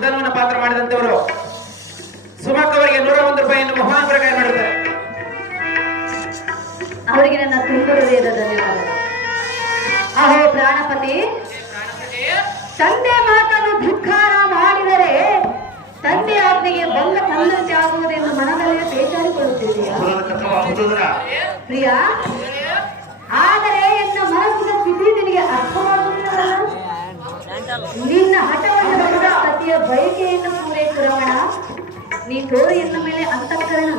ಚಿಂತನವನ್ನು ಪಾತ್ರ ಮಾಡಿದಂತವರು ಸುಮಕ್ ಅವರಿಗೆ 101 ರೂಪಾಯಿಯನ್ನು ಮಹಾನ್ ಪ್ರಕಾರ ಮಾಡುತ್ತಾರೆ. ಅವರಿಗೆ ನನ್ನ ತುಂಬ ಹೃದಯದ ಧನ್ಯವಾದಗಳು. ಅಹೋ ಪ್ರಾಣಪತಿ, ತಂದೆ ಮಾತನ್ನು ಧಿಕ್ಕಾರ ಮಾಡಿದರೆ ತಂದೆ ಆಜ್ಞೆಗೆ ಭಂಗ ತಂದಂತೆ ಆಗುವುದೆಂದು ಮನದಲ್ಲೇ ಬೇಜಾರಿಕೊಳ್ಳುತ್ತಿದೆಯಾ ಪ್ರಿಯ? ಆದರೆ ಎನ್ನ ಮನಸ್ಸಿನ ಸ್ಥಿತಿ ನಿನಗೆ ಅರ್ಥವಾಗುವುದಿಲ್ಲ. ನಿನ್ನ ಹಠವನ್ನು ಬರೆದ ಸತಿಯ ಬಯಕೆಯನ್ನು ಪೂರೈಸು ರಮಣ. ನೀ ತೋರು ಎನ್ನ ಮೇಲೆ ಅಂತಃಕರಣ.